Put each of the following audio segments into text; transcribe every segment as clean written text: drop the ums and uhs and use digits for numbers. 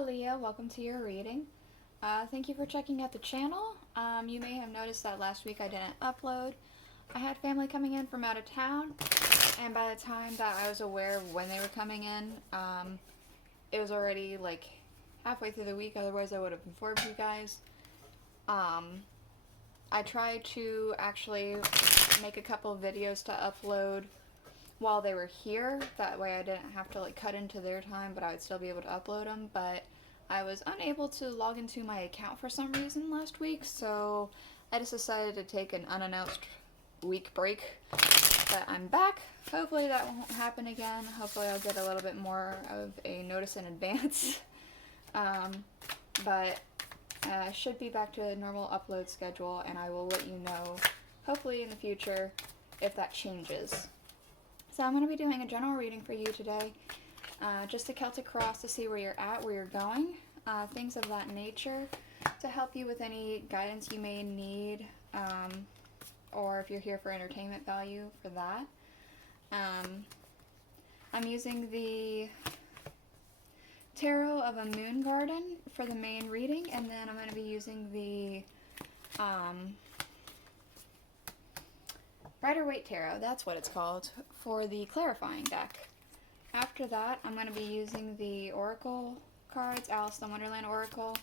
Hello Leo, welcome to your reading. Thank you for checking out the channel. You may have noticed that last week I didn't upload. I had family coming in from out of town, and by the time that I was aware of when they were coming in, it was already like halfway through the week, otherwise I would have informed you guys. I tried to actually make a couple of videos to upload while they were here, that way I didn't have to like cut into their time, but I would still be able to upload them. But I was unable to log into my account for some reason last week, so I just decided to take an unannounced week break. But I'm back. Hopefully that won't happen again. Hopefully I'll get a little bit more of a notice in advance. But I should be back to a normal upload schedule, and I will let you know hopefully in the future if that changes. So I'm going to be doing a general reading for you today, just a Celtic cross to see where you're at, where you're going, things of that nature, to help you with any guidance you may need, or if you're here for entertainment value, for that. I'm using the Tarot of a Moon Garden for the main reading, and then I'm going to be using the Rider-Waite Tarot, that's what it's called, for the clarifying deck. After that, I'm going to be using the Oracle cards, Alice in Wonderland Oracle.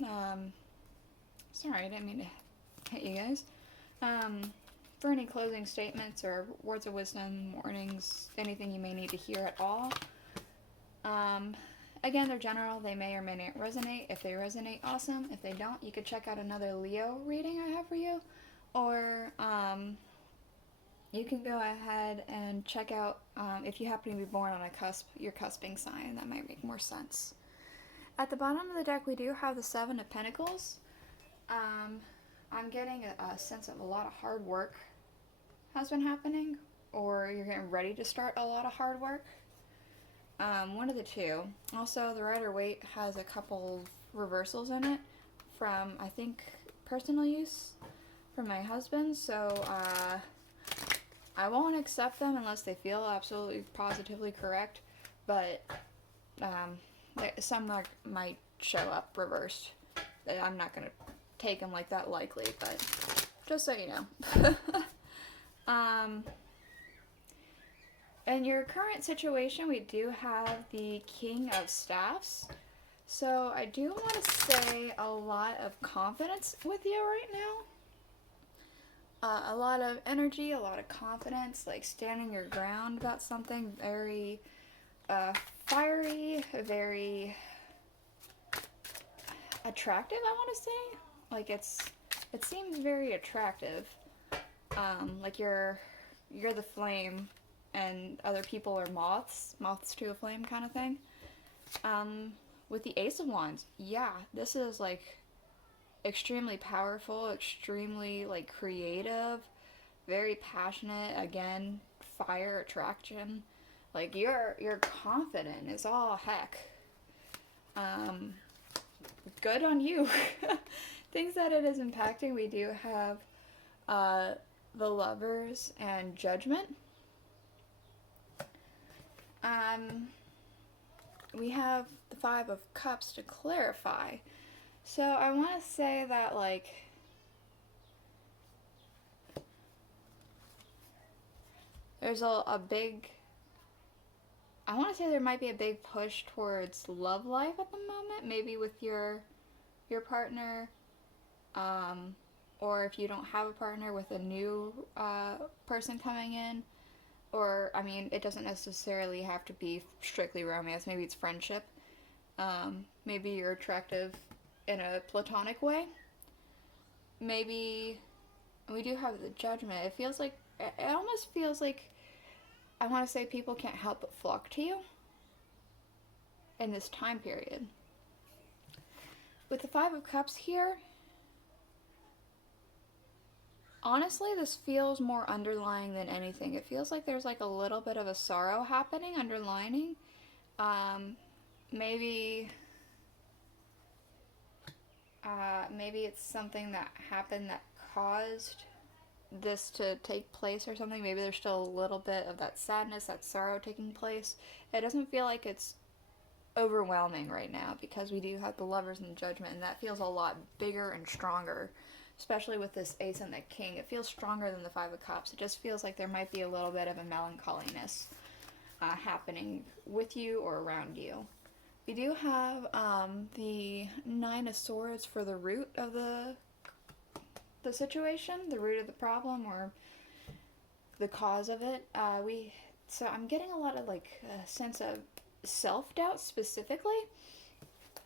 Sorry, I didn't mean to hit you guys. For any closing statements or words of wisdom, warnings, anything you may need to hear at all. Again, they're general, they may or may not resonate. If they resonate, awesome. If they don't, you could check out another Leo reading I have for you. Or you can go ahead and check out if you happen to be born on a cusp, your cusping sign. That might make more sense. At the bottom of the deck, we do have the Seven of Pentacles. I'm getting a sense of a lot of hard work has been happening, or you're getting ready to start a lot of hard work. One of the two. Also, the Rider-Waite has a couple reversals in it from, I think, personal use from my husband, so I won't accept them unless they feel absolutely positively correct, but some might show up reversed. I'm not going to take them like that likely, but just so you know. In your current situation, we do have the King of Staffs. So I do want to say a lot of confidence with you right now. A lot of energy, a lot of confidence, like standing your ground about something very fiery, very attractive, I want to say. Like it seems very attractive. Like you're the flame and other people are moths to a flame kind of thing. With the Ace of Wands, yeah, this is like extremely powerful, extremely like creative, very passionate, again, fire attraction. Like you're confident as all heck. Good on you. Things that it is impacting, we do have the Lovers and Judgment. We have the Five of Cups to clarify. So I want to say that, like, there's a big, I want to say there might be a big push towards love life at the moment, maybe with your partner, or if you don't have a partner, with a new person coming in. Or, I mean, it doesn't necessarily have to be strictly romance. Maybe it's friendship. Maybe you're attractive in a platonic way. Maybe we do have the Judgment. It almost feels like, I want to say, people can't help but flock to you in this time period. With the Five of Cups here, honestly, this feels more underlying than anything. It feels like there's like a little bit of a sorrow happening, underlining. Maybe it's something that happened that caused this to take place or something. Maybe there's still a little bit of that sadness, that sorrow taking place. It doesn't feel like it's overwhelming right now because we do have the Lovers and the Judgment, and that feels a lot bigger and stronger, especially with this Ace and the King. It feels stronger than the Five of Cups. It just feels like there might be a little bit of a melancholiness happening with you or around you. We do have the Nine of Swords for the root of the situation, the root of the problem, or the cause of it. So I'm getting a lot of like a sense of self-doubt specifically.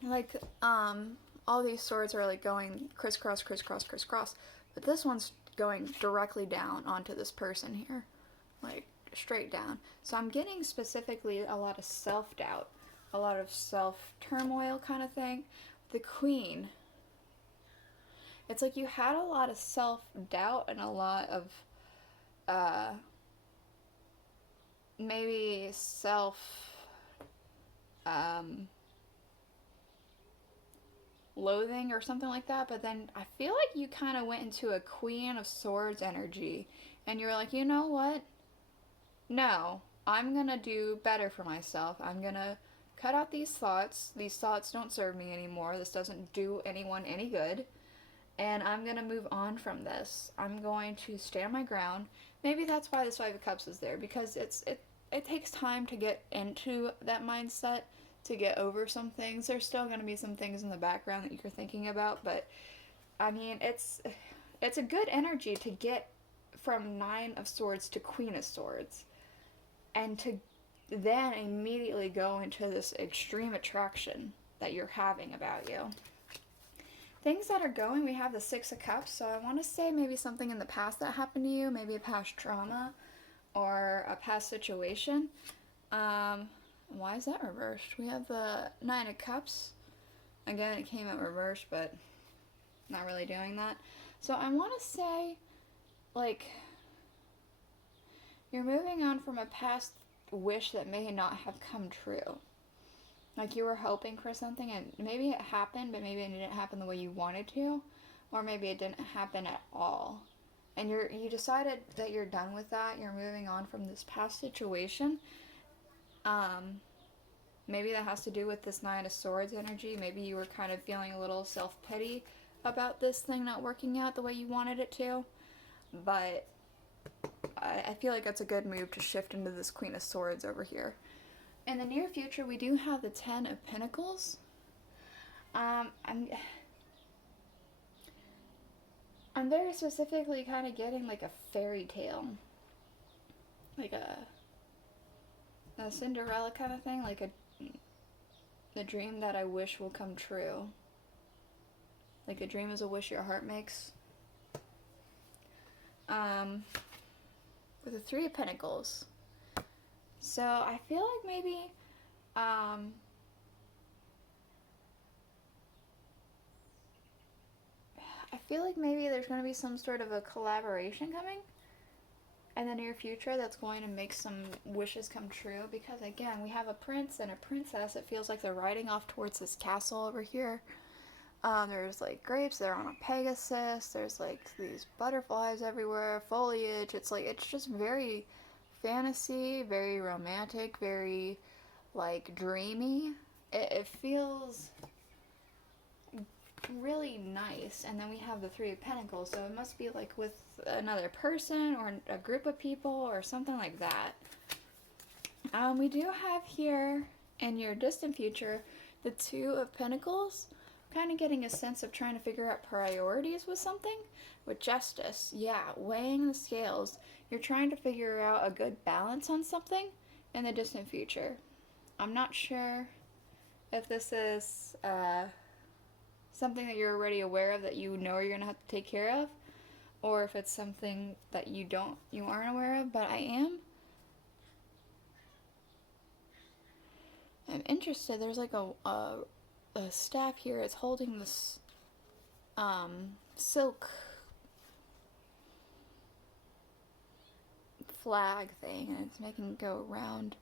Like all these swords are like going crisscross, crisscross, crisscross, but this one's going directly down onto this person here, like straight down. So I'm getting specifically a lot of self-doubt, a lot of self-turmoil kind of thing. The Queen, it's like you had a lot of self-doubt and a lot of maybe loathing or something like that, but then I feel like you kind of went into a Queen of Swords energy, and you were like, you know what? No, I'm gonna do better for myself. I'm gonna cut out these thoughts. These thoughts don't serve me anymore. This doesn't do anyone any good. And I'm gonna move on from this. I'm going to stand my ground. Maybe that's why this Five of Cups is there, because it takes time to get into that mindset, to get over some things. There's still going to be some things in the background that you're thinking about, but I mean, it's a good energy to get from Nine of Swords to Queen of Swords, and to then immediately go into this extreme attraction that you're having about you. Things that are going, we have the Six of Cups, so I want to say maybe something in the past that happened to you, maybe a past trauma or a past situation. Why is that reversed? We have the Nine of Cups. Again, it came out reversed, but not really doing that. So I want to say, like, you're moving on from a past wish that may not have come true. Like you were hoping for something and maybe it happened, but maybe it didn't happen the way you wanted to, or maybe it didn't happen at all. And you decided that you're done with that. You're moving on from this past situation. Maybe that has to do with this Nine of Swords energy. Maybe you were kind of feeling a little self-pity about this thing not working out the way you wanted it to. But I feel like it's a good move to shift into this Queen of Swords over here. In the near future, we do have the Ten of Pentacles. I'm very specifically kind of getting like a fairy tale. Like a Cinderella kind of thing. Like the dream that I wish will come true. Like a dream is a wish your heart makes. With the Three of Pentacles. So I feel like maybe I feel like maybe there's going to be some sort of a collaboration coming in the near future that's going to make some wishes come true, because again, we have a prince and a princess. It feels like they're riding off towards this castle over here. There's like grapes, they're on a Pegasus, there's like these butterflies everywhere, foliage. It's like, it's just very fantasy, very romantic, very like dreamy. It feels really nice. And then we have the Three of Pentacles, so it must be like with another person or a group of people or something like that. We do have here in your distant future the Two of Pentacles. Kind of getting a sense of trying to figure out priorities with something. With Justice, yeah, weighing the scales. You're trying to figure out a good balance on something in the distant future. I'm not sure if this is something that you're already aware of that you know you're going to have to take care of, or if it's something that you aren't aware of, but I am. I'm interested. There's like a staff here. It's holding this silk flag thing, and it's making it go around.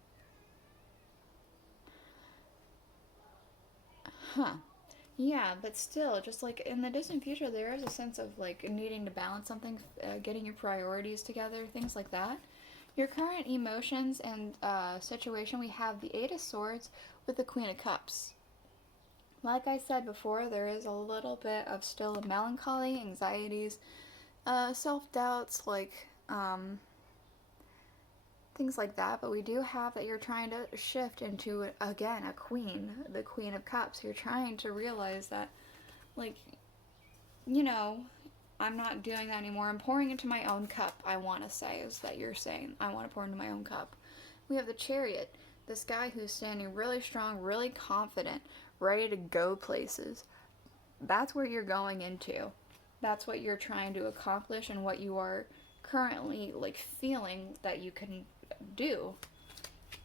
Yeah, but still, just like in the distant future, there is a sense of like needing to balance something, getting your priorities together, things like that. Your current emotions and situation, we have the Eight of Swords with the Queen of Cups. Like I said before, there is a little bit of still melancholy, anxieties, self-doubts, like things like that, but we do have that you're trying to shift into, again, a queen, the Queen of Cups. You're trying to realize that, like, you know, I'm not doing that anymore. I'm pouring into my own cup, I want to say, is that you're saying, I want to pour into my own cup. We have the Chariot, this guy who's standing really strong, really confident, ready to go places. That's where you're going into. That's what you're trying to accomplish and what you are currently, like, feeling that you can do.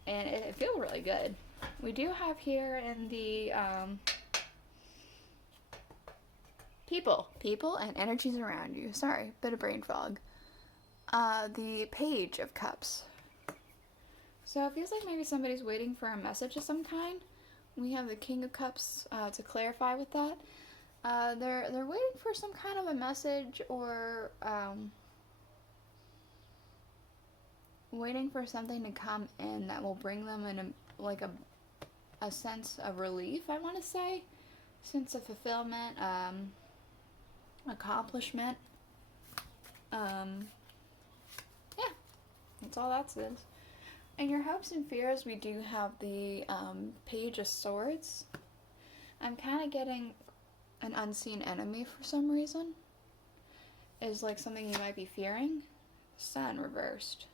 And it feels really good. We do have here in the people and energies around you. Sorry, bit of brain fog. The Page of Cups. So it feels like maybe somebody's waiting for a message of some kind. We have the King of Cups to clarify with that. They're waiting for some kind of a message, or waiting for something to come in that will bring them in a sense of relief, I want to say. Sense of fulfillment, accomplishment. Yeah, that's all that says. In your hopes and fears, we do have the Page of Swords. I'm kind of getting an unseen enemy for some reason. Is like something you might be fearing. Sun reversed.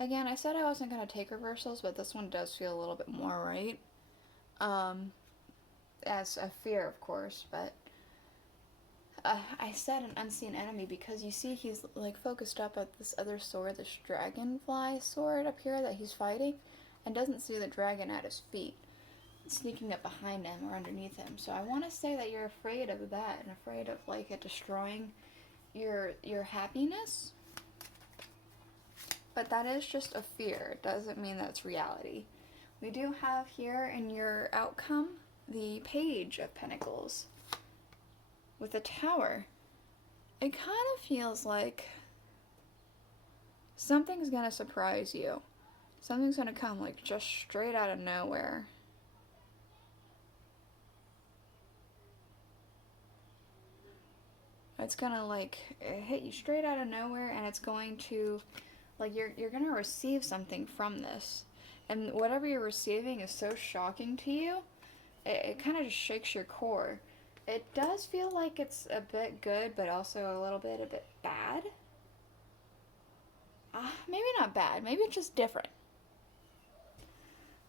Again, I said I wasn't going to take reversals, but this one does feel a little bit more right. As a fear, of course, but I said an unseen enemy because you see he's like focused up at this other sword, this dragonfly sword up here that he's fighting, and doesn't see the dragon at his feet, sneaking up behind him or underneath him. So I want to say that you're afraid of that and afraid of like it destroying your happiness. But that is just a fear. It doesn't mean that's reality. We do have here in your outcome the Page of Pentacles with a Tower. It kind of feels like something's gonna surprise you. Something's gonna come like just straight out of nowhere. It's gonna like hit you straight out of nowhere, and it's going to like you're gonna receive something from this. And whatever you're receiving is so shocking to you, it kind of just shakes your core. It does feel like it's a bit good, but also a bit bad. Maybe not bad, maybe it's just different.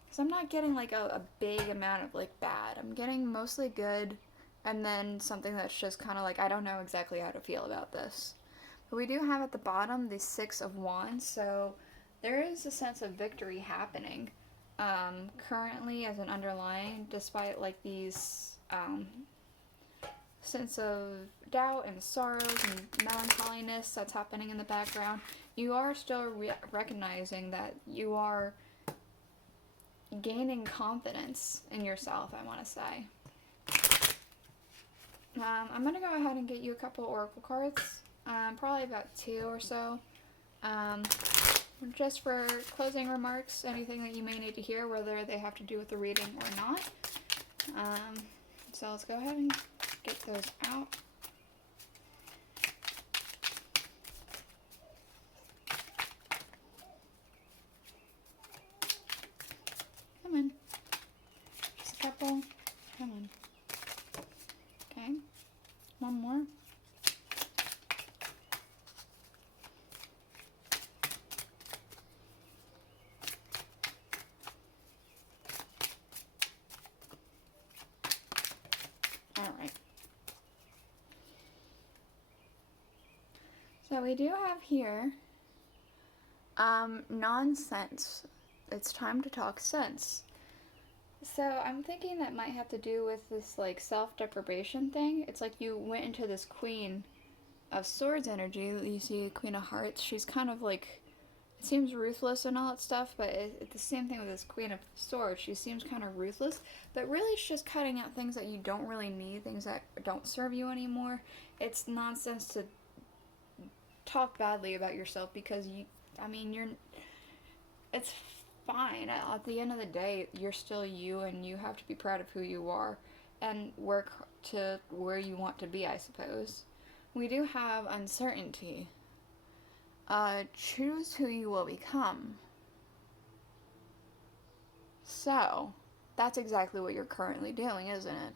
Because I'm not getting like a big amount of like bad. I'm getting mostly good, and then something that's just kind of like, I don't know exactly how to feel about this. But we do have at the bottom the Six of Wands, so there is a sense of victory happening currently as an underlying, despite like these sense of doubt and sorrows and melancholiness that's happening in the background. You are still recognizing that you are gaining confidence in yourself, I want to say. I'm going to go ahead and get you a couple oracle cards, probably about 2 or so. Just for closing remarks, anything that you may need to hear, whether they have to do with the reading or not. So let's go ahead and get those out. Come on. Just a couple. Come on. Okay. One more. Alright. So we do have here nonsense. It's time to talk sense. So I'm thinking that might have to do with this like self-deprivation thing. It's like you went into this Queen of Swords energy. You see Queen of Hearts. She's kind of like, it seems ruthless and all that stuff, but it's the same thing with this Queen of Swords. She seems kind of ruthless, but really it's just cutting out things that you don't really need, things that don't serve you anymore. It's nonsense to talk badly about yourself because it's fine. At the end of the day, you're still you, and you have to be proud of who you are and work to where you want to be, I suppose. We do have uncertainty. Choose who you will become. So, that's exactly what you're currently doing, isn't it?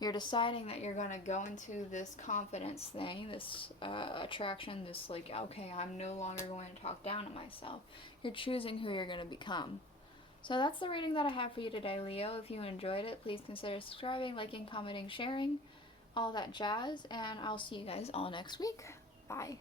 You're deciding that you're going to go into this confidence thing, this attraction, this like, okay, I'm no longer going to talk down to myself. You're choosing who you're going to become. So that's the reading that I have for you today, Leo. If you enjoyed it, please consider subscribing, liking, commenting, sharing, all that jazz, and I'll see you guys all next week. Bye.